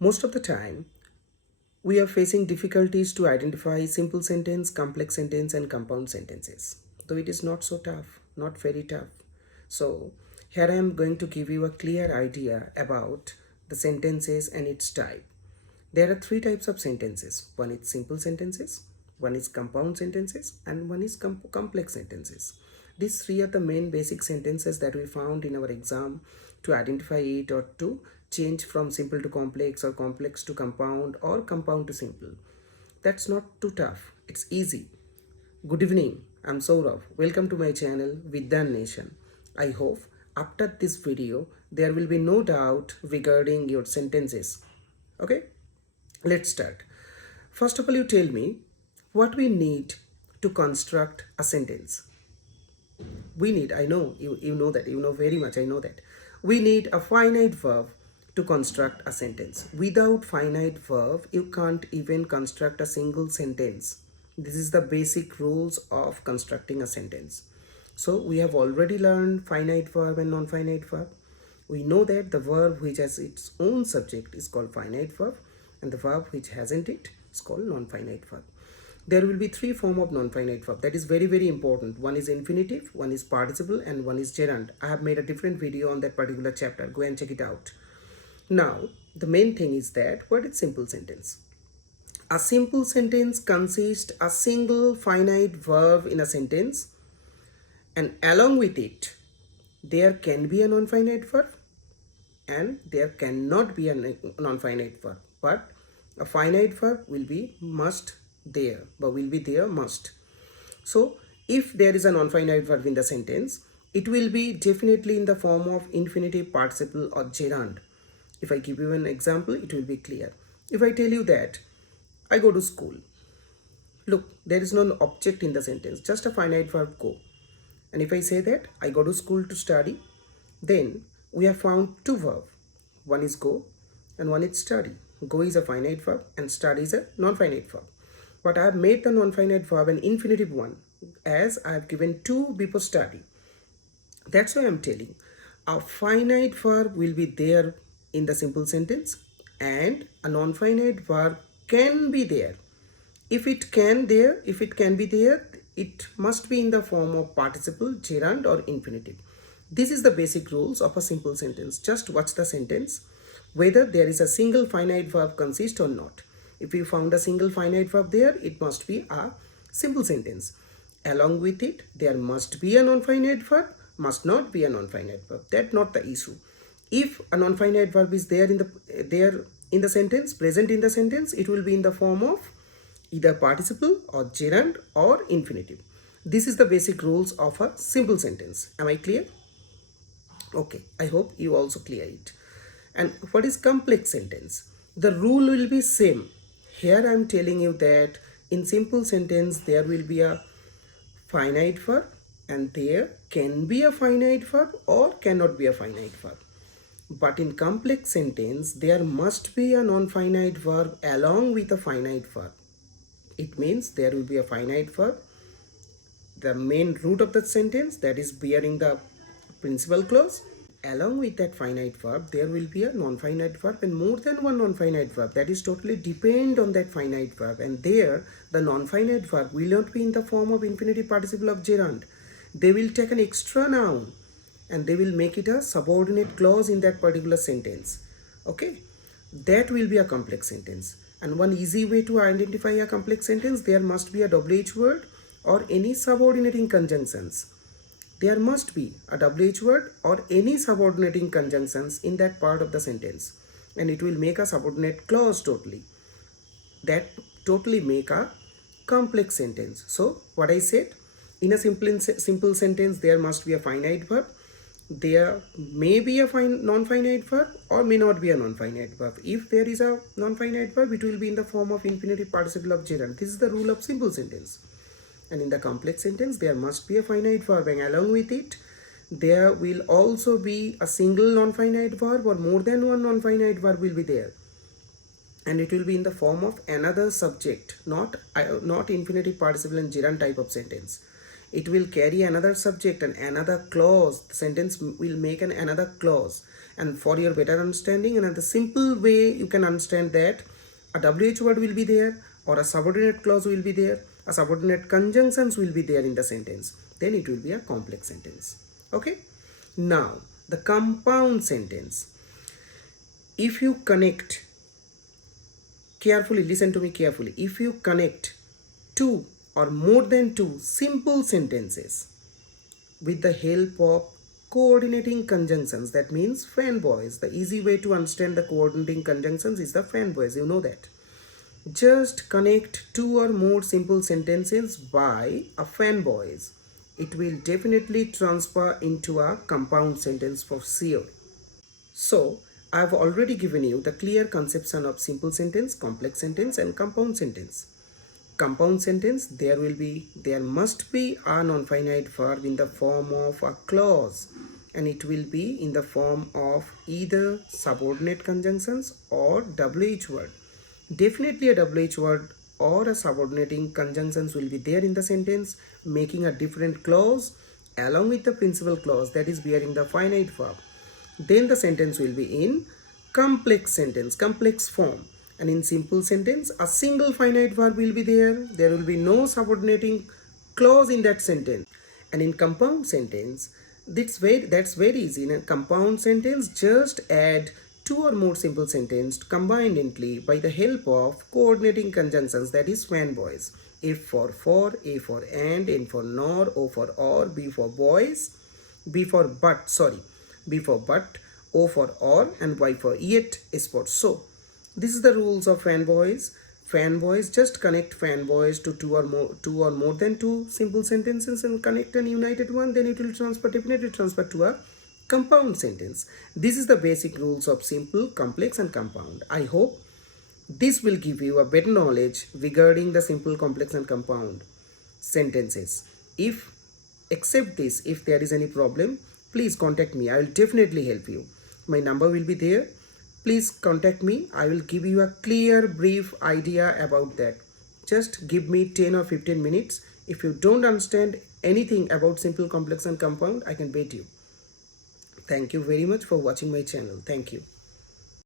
Most of the time, we are facing difficulties to identify simple sentence, complex sentence, and compound sentences. Though it is not so tough, not very tough. So, here I am going to give you a clear idea about the sentences and its type. There are three types of sentences. One is simple sentences, one is compound sentences, and one is complex sentences. These three are the main basic sentences that we found in our exam to identify it or to change from simple to complex or complex to compound or compound to simple. That's not too tough. It's easy. Good evening. I'm Saurav. Welcome to my channel Vidyan Nation. I hope after this video there will be no doubt regarding your sentences. Okay? Let's start. First of all, you tell me what we need to construct a sentence. We need, I know, you know that, you know very much, I know that. We need a finite verb to construct a sentence. Without finite verb, you can't even construct a single sentence. This is the basic rules of constructing a sentence. So we have already learned finite verb and non-finite verb. We know that the verb which has its own subject is called finite verb, and the verb which hasn't it is called non-finite verb. There will be three forms of non-finite verb. That is very, very important. One is infinitive, one is participle, and one is gerund. I have made a different video on that particular chapter. Go and check it out. Now, the main thing is that what is simple sentence? A simple sentence consists a single finite verb in a sentence, and along with it, there can be a non-finite verb and there cannot be a non-finite verb. But a finite verb will be must there, but will be there must. So if there is a non-finite verb in the sentence, it will be definitely in the form of infinitive, participle, or gerund. If I give you an example, it will be clear. If I tell you that I go to school, look, there is no object in the sentence, just a finite verb go. And if I say that I go to school to study, then we have found two verbs. One is go and one is study. Go is a finite verb and study is a non-finite verb. But I have made the non-finite verb an infinitive one, as I have given two before study. That's why I'm telling. A finite verb will be there in the simple sentence and a non-finite verb can be there. If it can be there, it must be in the form of participle, gerund, or infinitive. This is the basic rules of a simple sentence. Just watch the sentence, whether there is a single finite verb consist or not. If you found a single finite verb there, it must be a simple sentence. Along with it, there must be a non-finite verb, must not be a non-finite verb. That's not the issue. If a non-finite verb is there in the sentence, present in the sentence, it will be in the form of either participle or gerund or infinitive. This is the basic rules of a simple sentence. Am I clear? Okay, I hope you also clear it. And what is complex sentence? The rule will be same. Here I am telling you that in simple sentence there will be a finite verb and there can be a finite verb or cannot be a finite verb. But in complex sentence there must be a non-finite verb along with a finite verb. It means there will be a finite verb, the main root of the sentence, that is bearing the principal clause. Along with that finite verb, there will be a non-finite verb and more than one non-finite verb. That is totally depend on that finite verb. And there, the non-finite verb will not be in the form of infinitive, participle, of gerund. They will take an extra noun and they will make it a subordinate clause in that particular sentence. Okay, that will be a complex sentence. And one easy way to identify a complex sentence, there must be a WH word or any subordinating conjunctions. There must be a WH word or any subordinating conjunctions in that part of the sentence. And it will make a subordinate clause totally. That totally make a complex sentence. So what I said, in a simple sentence, there must be a finite verb. There may be a non-finite verb or may not be a non-finite verb. If there is a non-finite verb, it will be in the form of infinitive, participle, of gerund. This is the rule of simple sentence. And in the complex sentence, there must be a finite verb, and along with it, there will also be a single non-finite verb or more than one non-finite verb will be there. And it will be in the form of another subject, not infinitive, participle, and gerund type of sentence. It will carry another subject and another clause. The sentence will make another clause. And for your better understanding and the simple way you can understand that a WH word will be there or a subordinate clause will be there, a subordinate conjunctions will be there in the sentence, then it will be a complex sentence. Okay. Now the compound sentence. If you connect carefully, listen to me carefully, if you connect two or more than two simple sentences with the help of coordinating conjunctions, that means fanboys. The easy way to understand the coordinating conjunctions is the fanboys, you know that. Just connect two or more simple sentences by a fanboys. It will definitely transfer into a compound sentence for sure. So, I have already given you the clear conception of simple sentence, complex sentence and compound sentence. Compound sentence, there must be a non-finite verb in the form of a clause, and it will be in the form of either subordinate conjunctions or WH word. Definitely a WH word or a subordinating conjunctions will be there in the sentence, making a different clause along with the principal clause that is bearing the finite verb. Then the sentence will be in complex sentence, complex form. And in simple sentence, a single finite verb will be there. There will be no subordinating clause in that sentence. And in compound sentence, that's very easy. In a compound sentence, just add two or more simple sentences combinedly by the help of coordinating conjunctions, that is fanboys. F for, A for and, N for nor, O for or, B for boys, B for but, O for or, and Y for yet, S for so. This is the rules of fanboys. Fanboys, just connect fanboys to two or more than two simple sentences and connect an united one, then it will definitely transfer to a compound sentence. This is the basic rules of simple, complex and compound. I hope this will give you a better knowledge regarding the simple, complex and compound sentences. Except this, if there is any problem, please contact me. I will definitely help you. My number will be there. Please contact me. I will give you a clear, brief idea about that. Just give me 10 or 15 minutes. If you don't understand anything about simple, complex and compound, I can bet you. Thank you very much for watching my channel. Thank you.